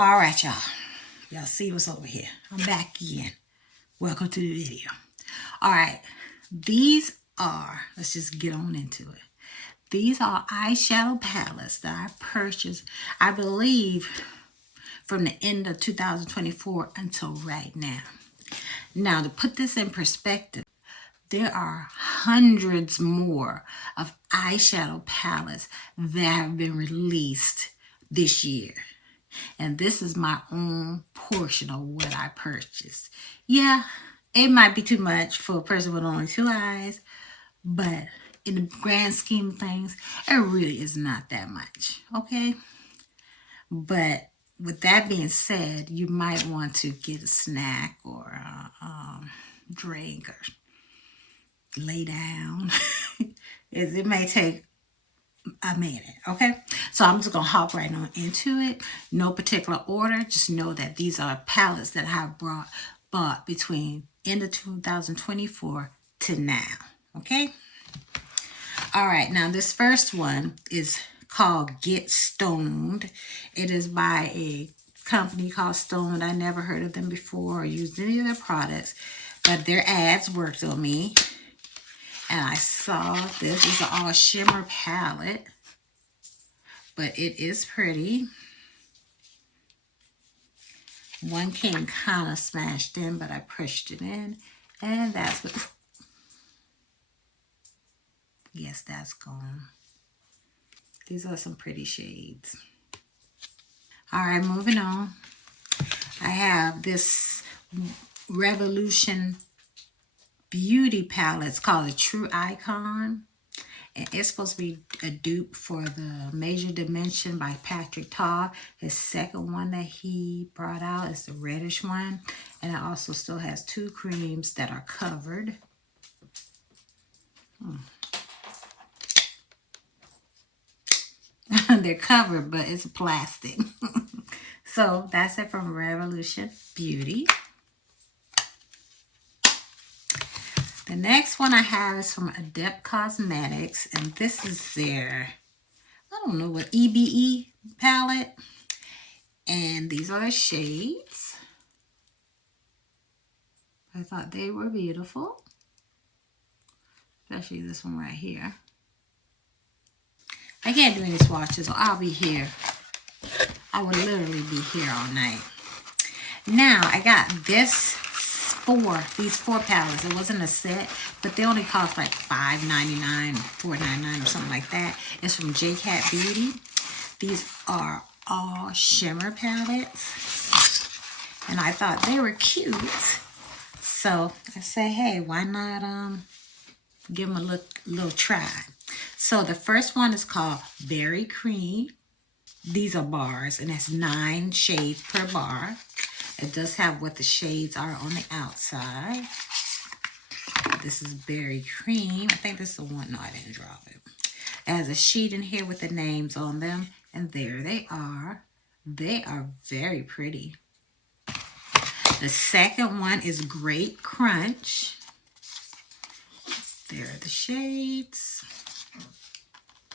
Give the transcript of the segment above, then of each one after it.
All right, y'all. Y'all see what's over here. I'm back again. Welcome to the video. All right. These are, let's just get on into it. These are eyeshadow palettes that I purchased, I believe, from the end of 2024 until right now. Now, to put this in perspective, there are hundreds more of eyeshadow palettes that have been released this year. And this is my own portion of what I purchased. Yeah, it might be too much for a person with only 2 eyes, but in the grand scheme of things, it really is not that much, okay? But with that being said, you might want to get a snack or a drink or lay down. It may take a minute, okay? So I'm just gonna hop right on into it. No particular order. Just know that these are palettes that I have bought between end of 2024 to now, okay? All right, now this first one is called Get Stoned. It is by a company called Stoned. I never heard of them before or used any of their products, but their ads worked on me. And I saw this is an all shimmer palette, but it is pretty. One came kind of smashed in, but I pushed it in, and that's what, yes, that's gone. These are some pretty shades. All right, moving on. I have this Revolution Beauty palette. It's called a True Icon. And it's supposed to be a dupe for the Major Dimension by Patrick Ta. His second one that he brought out is the reddish one. And it also still has 2 creams that are covered. They're covered, but it's plastic. So that's it from Revolution Beauty. The next one I have is from Adept Cosmetics, and this is their, I don't know what, EBE palette. And these are the shades. I thought they were beautiful. Especially this one right here. I can't do any swatches, so I'll be here. I would literally be here all night. Now, I got these 4 palettes. It wasn't a set, but they only cost like $5.99 or $4.99 or something like that. It's from JCat Beauty. These are all shimmer palettes, and I thought they were cute. So I say, hey, why not give them a little try? So the first one is called Berry Cream. These are bars, and that's 9 shades per bar. It does have what the shades are on the outside. This is Berry Cream. I think this is the one. No, I didn't drop it. It has a sheet in here with the names on them. And there they are. They are very pretty. The second one is Great Crunch. There are the shades.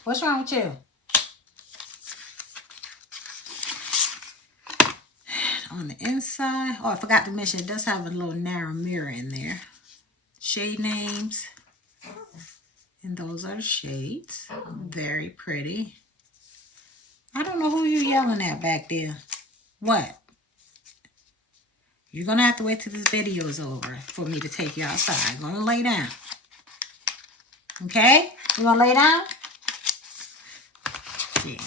What's wrong with you? On the inside, oh, I forgot to mention, it does have a little narrow mirror in there. Shade names. And those are the shades. Very pretty. I don't know who you're yelling at back there. What? You're going to have to wait till this video is over for me to take you outside. I'm going to lay down. Okay? You want to lay down? Yeah.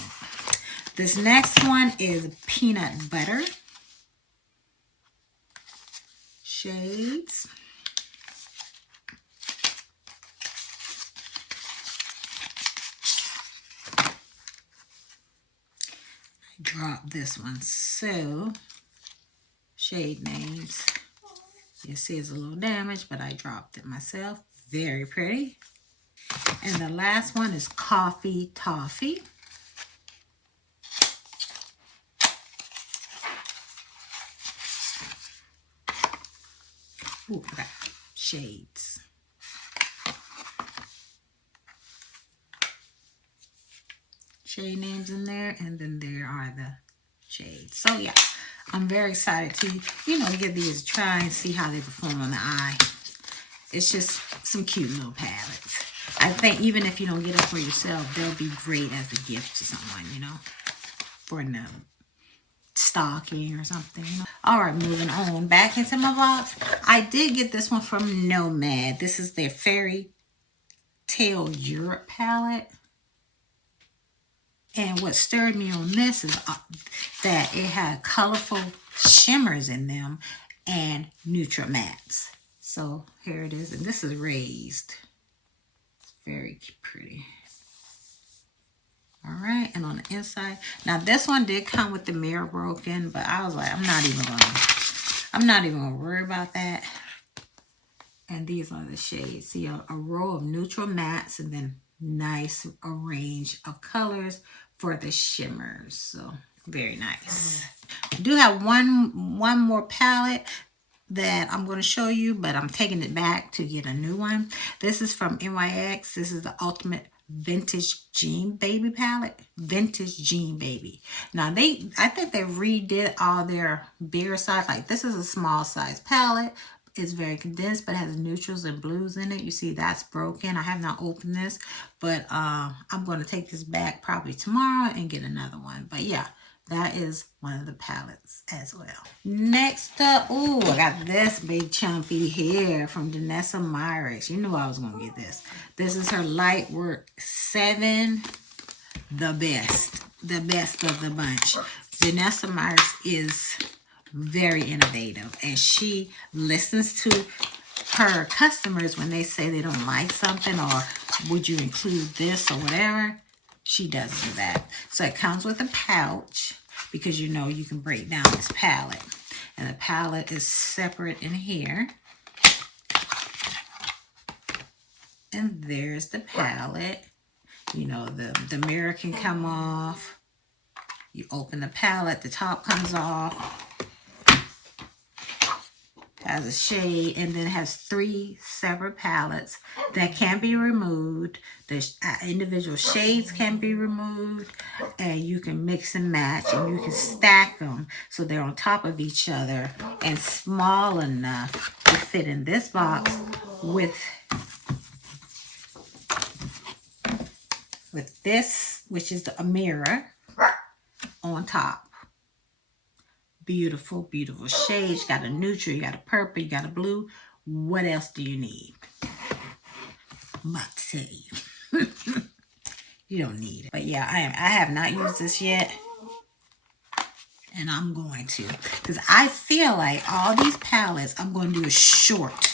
This next one is Peanut Butter. Shades. I dropped this one. So, shade names. You see it's a little damaged, but I dropped it myself. Very pretty. And the last one is Coffee Toffee. Ooh, okay. Shades. Shade names in there, and then there are the shades. So yeah, I'm very excited to, you know, give these a try and see how they perform on the eye. It's just some cute little palettes. I think even if you don't get them for yourself, they'll be great as a gift to someone, you know, for a stocking or something. You know? All right, moving on back into my box. I did get this one from Nomad. This is their Fairy Tale Europe palette. And what stirred me on this is that it had colorful shimmers in them and neutral mattes. So here it is, and this is raised. It's very pretty. All right, and on the inside, now this one did come with the mirror broken, but I was like, I'm not even gonna worry about that. And these are the shades. See a row of neutral mattes, and then nice range of colors for the shimmers. So very nice. I do have one more palette that I'm going to show you, but I'm taking it back to get a new one. This is from NYX. This is the Ultimate Vintage Jean Baby palette. Vintage Jean Baby. Now I think they redid all their bigger size. Like this is a small size palette. It's very condensed, but it has neutrals and blues in it. You see that's broken. I have not opened this, but I'm going to take this back probably tomorrow and get another one. But yeah, that is one of the palettes as well. Next up, ooh, I got this big chunky here from Danessa Myricks. You knew I was going to get this. This is her Lightwork 7, the best of the bunch. Danessa Myricks is very innovative, and she listens to her customers when they say they don't like something or would you include this or whatever. She does do that. So it comes with a pouch because you know you can break down this palette, and the palette is separate in here. And there's the palette. You know, the mirror can come off. You open the palette, the top comes off. Has a shade, and then has 3 separate palettes that can be removed. The individual shades can be removed, and you can mix and match, and you can stack them so they're on top of each other and small enough to fit in this box with this, which is a mirror on top. Beautiful, beautiful shades. You got a neutral, you got a purple, you got a blue. What else do you need? I'm about to tell you. You don't need it. But yeah, I have not used this yet. And I'm going to. Because I feel like all these palettes, I'm going to do a short.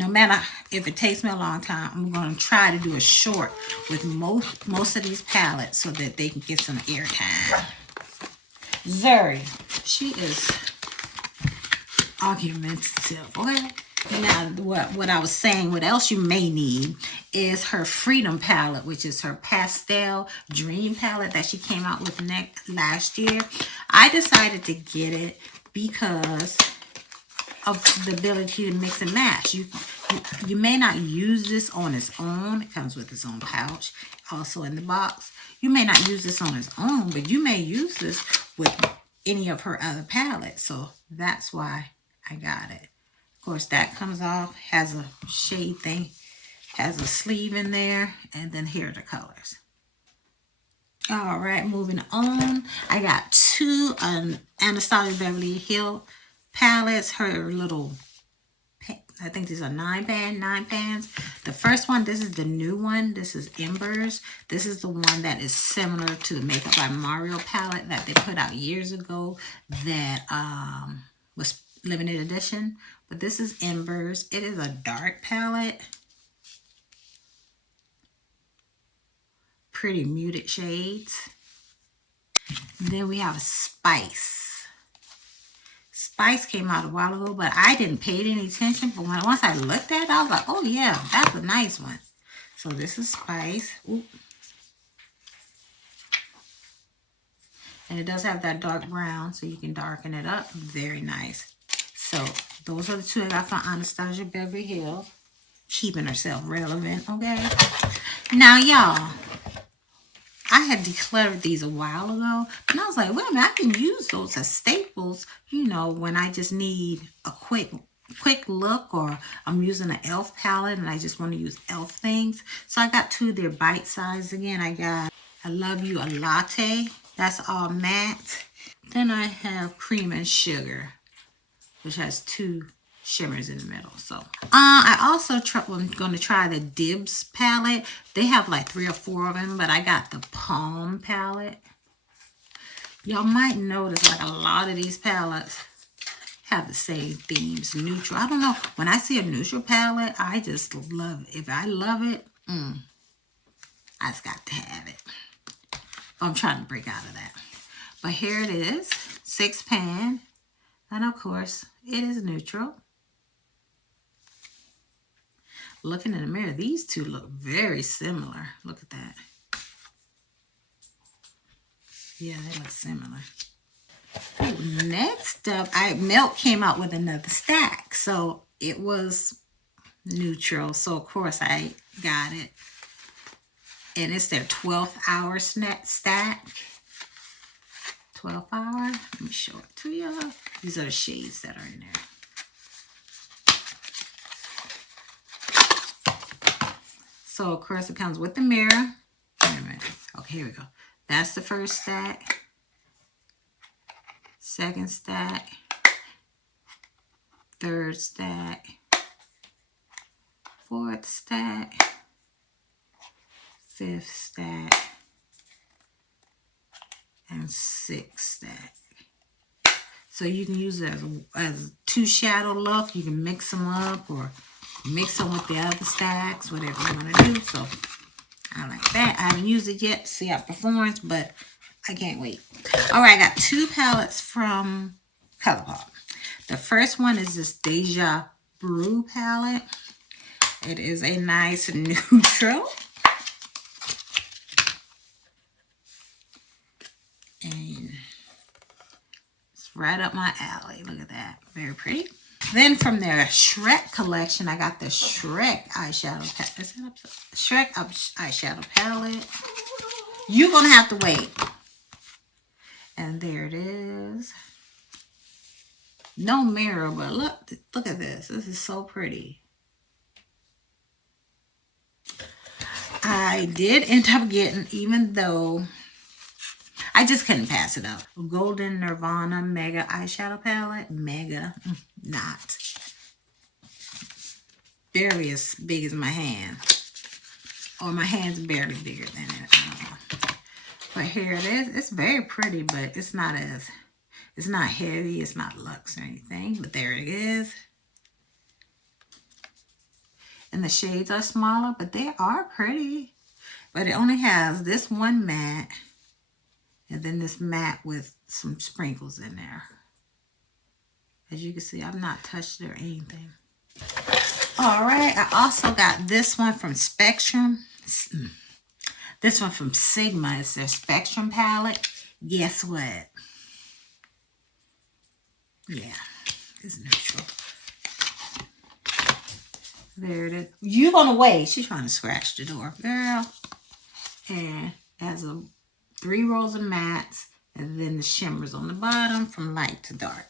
No matter if it takes me a long time, I'm going to try to do a short with most of these palettes so that they can get some airtime. Zuri, she is argumentative. Okay. Now, what I was saying, what else you may need is her Freedom palette, which is her pastel dream palette that she came out with last year. I decided to get it because of the ability to mix and match. You may not use this on its own. It comes with its own pouch, also in the box. You may not use this on its own, but you may use this with any of her other palettes. So that's why I got it. Of course, that comes off, has a shade thing, has a sleeve in there, and then here are the colors. All right, moving on. I got 2 Anastasia Beverly Hills palettes. Her little, I think these are 9 pans. The first one, this is the new one. This is Embers. This is the one that is similar to the Makeup by Mario palette that they put out years ago that was limited edition. But this is Embers. It is a dark palette. Pretty muted shades. Then we have Spice. Spice came out a while ago, but I didn't pay it any attention. But once I looked at it, I was like, oh yeah, that's a nice one. So this is Spice. Ooh. And it does have that dark brown, so you can darken it up. Very nice. So those are the 2 I got from Anastasia Beverly Hills. Keeping herself relevant, okay? Now, y'all, I had decluttered these a while ago, and I was like, wait a minute, I can use those as staples, you know, when I just need a quick look, or I'm using an e.l.f. palette and I just want to use e.l.f. things. So I got two of their bite size again. I got I Love You a Latte. That's all matte. Then I have Cream and Sugar, which has two shimmers in the middle. So I also I'm going to try the Dibs palette. They have like 3 or 4 of them, but I got the Palm palette. Y'all might notice like a lot of these palettes have the same themes. Neutral. I don't know. When I see a neutral palette, I just love it. If I love it, I just got to have it. I'm trying to break out of that. But here it is. 6 pan. And of course, it is neutral. Looking in the mirror, these two look very similar. Look at that. Yeah, they look similar. Next up, Milk came out with another stack. So it was neutral. So of course I got it. And it's their 12th hour stack. 12 hour. Let me show it to you. These are the shades that are in there. So of course it comes with the mirror. Wait a minute. Okay, here we go. That's the first stack. Second stack. Third stack. Fourth stack. Fifth stack. And sixth stack. So you can use it as a 2 shadow look. You can mix them up or mix them with the other stacks, whatever you want to do. So I like that. I haven't used it yet to see how it performs, but I can't wait. All right, I got 2 palettes from ColourPop. The first one is this Deja Brew palette. It is a nice neutral. And it's right up my alley. Look at that. Very pretty. Then from their Shrek collection, I got the Shrek eyeshadow palette. Is that Shrek eyeshadow palette? You're going to have to wait. And there it is. No mirror, but look at this. This is so pretty. I did end up getting, even though I just couldn't pass it up, Golden Nirvana Mega Eyeshadow Palette. Mega, not. Barely as big as my hand. Or my hand's barely bigger than it. I don't know. But here it is. It's very pretty, but it's not heavy. It's not luxe or anything. But there it is. And the shades are smaller, but they are pretty. But it only has this one matte. And then this matte with some sprinkles in there. As you can see, I've not touched it or anything. All right, I also got this one from Spectrum. This one from Sigma. It's their Spectrum palette. Guess what? Yeah, it's neutral. There it is. You're gonna wait. She's trying to scratch the door, girl. And it has 3 rows of mattes, and then the shimmers on the bottom from light to dark.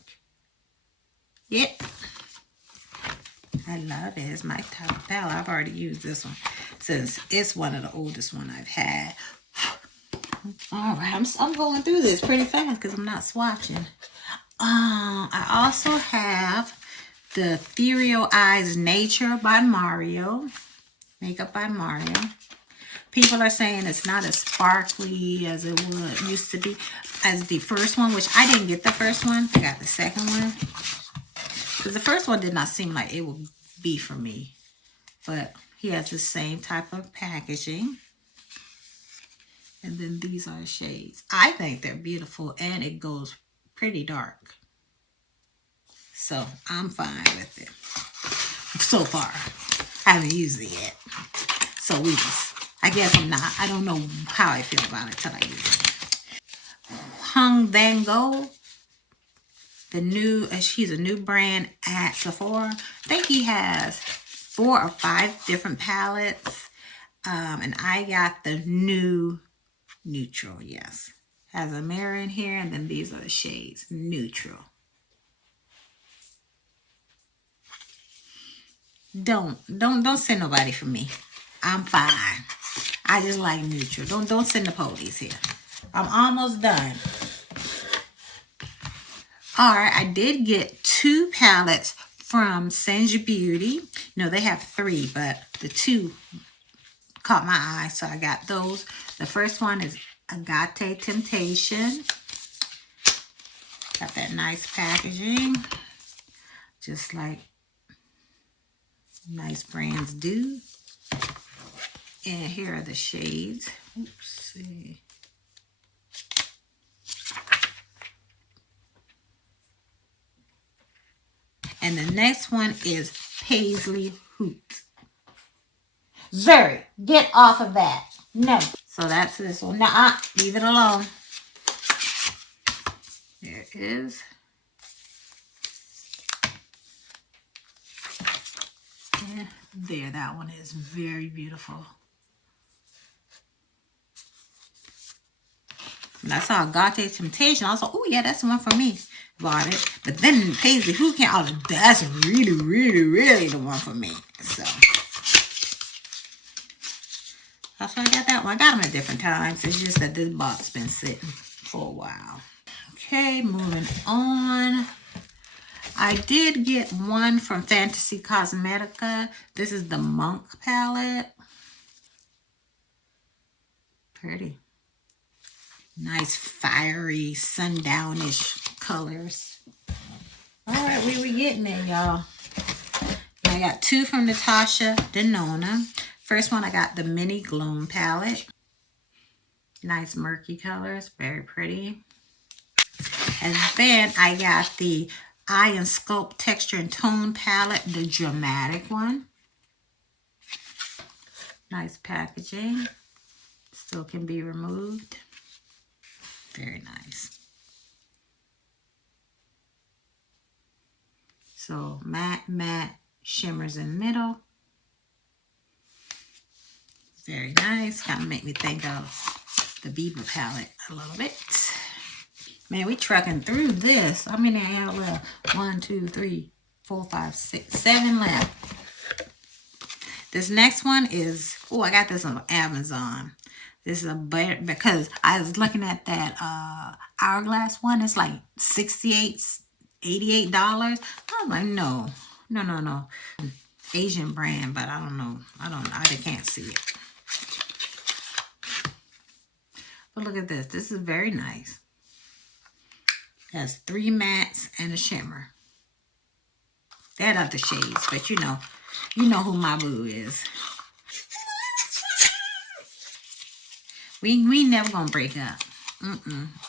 Yep. I love it. It's my type of palette. I've already used this one since it's one of the oldest one I've had. All right, I'm going through this pretty fast because I'm not swatching. I also have the Ethereal Eyes Nature by Mario. Makeup by Mario. People are saying it's not as sparkly as it used to be as the first one, which I didn't get the first one. I got the second one. Because the first one did not seem like it would be for me. But he has the same type of packaging. And then these are the shades. I think they're beautiful and it goes pretty dark. So I'm fine with it. So far. I haven't used it yet. So I guess I'm not. I don't know how I feel about it till I use it. Hung Van Gogh. She's a new brand at Sephora. I think he has 4 or 5 different palettes. And I got the new Neutral, yes. Has a mirror in here, and then these are the shades. Neutral. Don't send nobody for me. I'm fine. I just like neutral. Don't send the police here. I'm almost done. Alright, I did get 2 palettes from Singe Beauty. No, they have 3, but the 2 caught my eye, so I got those. The first one is Agate Temptation. Got that nice packaging, just like nice brands do. And here are the shades. Oopsie. And the next one is Paisley Hoot. Zuri, get off of that. No. So that's this one. Nuh-uh, leave it alone. There it is. And there, that one is very beautiful. When I saw Agate Temptation, I was like, oh yeah, that's the one for me. Bought it. But then Paisley Who Can't, oh, that's really, really, really the one for me. So that's why I got that one. I got them at different times. It's just that this box been sitting for a while. Okay, moving on. I did get one from Fantasy Cosmetica. This is the Monk palette. Pretty. Nice fiery sundownish colors. Alright, we getting there, y'all. I got 2 from Natasha Denona. First one, I got the Mini Gloom palette. Nice murky colors, very pretty. And then I got the Eye and Sculpt Texture and Tone palette, the dramatic one. Nice packaging. Still can be removed. Very nice. So matte shimmers in the middle. Very nice. Kind of make me think of the Bieber palette a little bit. Man, we trucking through this. How many I have left? 1, 2, 3, 4, 5, 6, 7 left. This next one is, oh, I got this on Amazon. This is a better, because I was looking at that Hourglass one. It's like $68, $88. I was like, no. Asian brand, but I don't know. I can't see it. But look at this. This is very nice. It has 3 mattes and a shimmer. They're other shades, but you know who my boo is. We never gonna break up.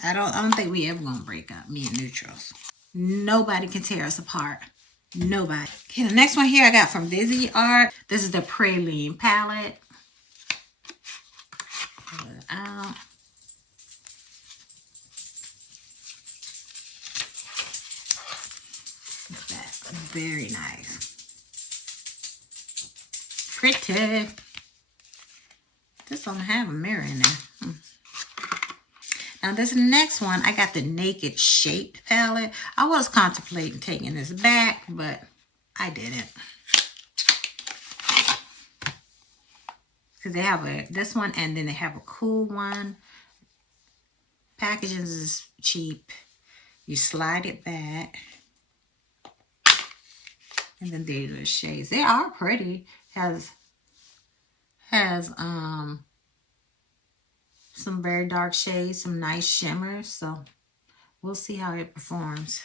I don't think we ever gonna break up, me and Neutrals. Nobody can tear us apart. Nobody. Okay, the next one here I got from Vizzy Art. This is the Praline palette. Pull it out. That's very nice. Pretty. This don't have a mirror in there. Now this next one, I got the Naked Shape palette. I was contemplating taking this back, but I didn't. Because they have this one, and then they have a cool one. Packaging is cheap. You slide it back. And then these are the shades. They are pretty. Has some very dark shades, some nice shimmers. So we'll see how it performs.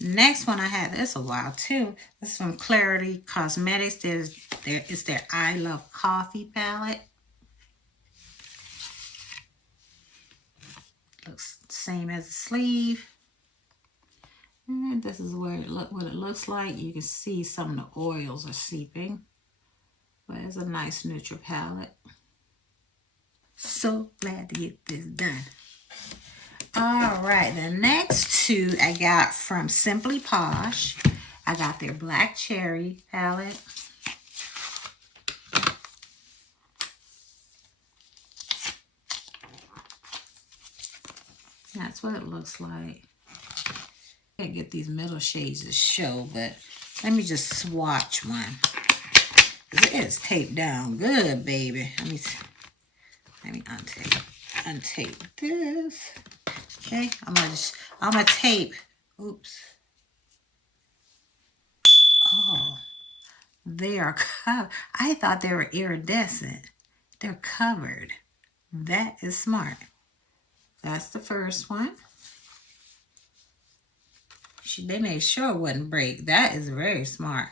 Next one I had this a while too. This is from Clarity Cosmetics. It's their I Love Coffee palette. Looks the same as the sleeve. And this is what it looks like. You can see some of the oils are seeping. But it's a nice neutral palette. So glad to get this done. All right, the next 2 I got from Simply Posh. I got their Black Cherry palette. That's what it looks like. Can't get these middle shades to show, but let me just swatch one. It is taped down good, baby. Let me untape this. Okay, I'm gonna tape. Oops. Oh, they are covered. I thought they were iridescent. They're covered. That is smart. That's the first one. They made sure it wouldn't break. That is very smart.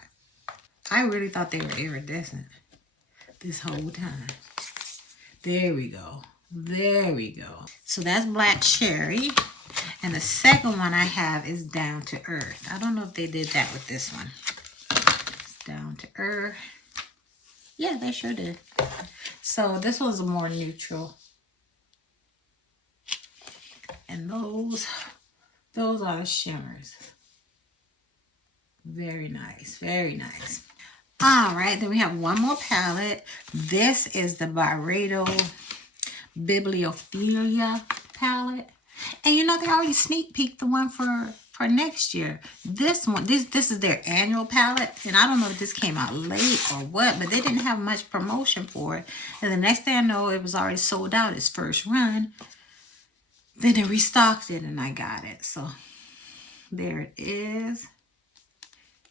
I really thought they were iridescent this whole time. There we go. There we go. So that's Black Cherry. And the second one I have is Down to Earth. I don't know if they did that with this one. Down to Earth. Yeah, they sure did. So this was a more neutral. And those are the shimmers. Very nice. Very nice. All right, then we have one more palette. This is the Byredo Bibliophilia palette. And you know, they already sneak peeked the one for next year. This one, this is their annual palette. And I don't know if this came out late or what, but they didn't have much promotion for it. And the next thing I know, it was already sold out its first run. Then they restocked it and I got it. So there it is.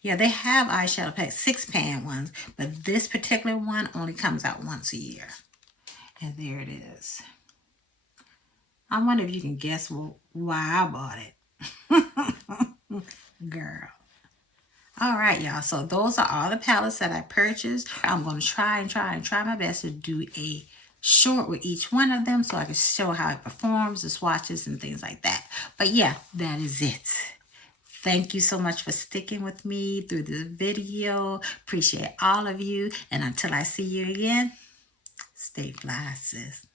Yeah, they have eyeshadow palettes, 6-pan ones, but this particular one only comes out once a year. And there it is. I wonder if you can guess why I bought it. Girl. All right, y'all. So those are all the palettes that I purchased. I'm going to try my best to do a short with each one of them so I can show how it performs, the swatches and things like that. But yeah, that is it. Thank you so much for sticking with me through this video. Appreciate all of you. And until I see you again, stay fly, sis.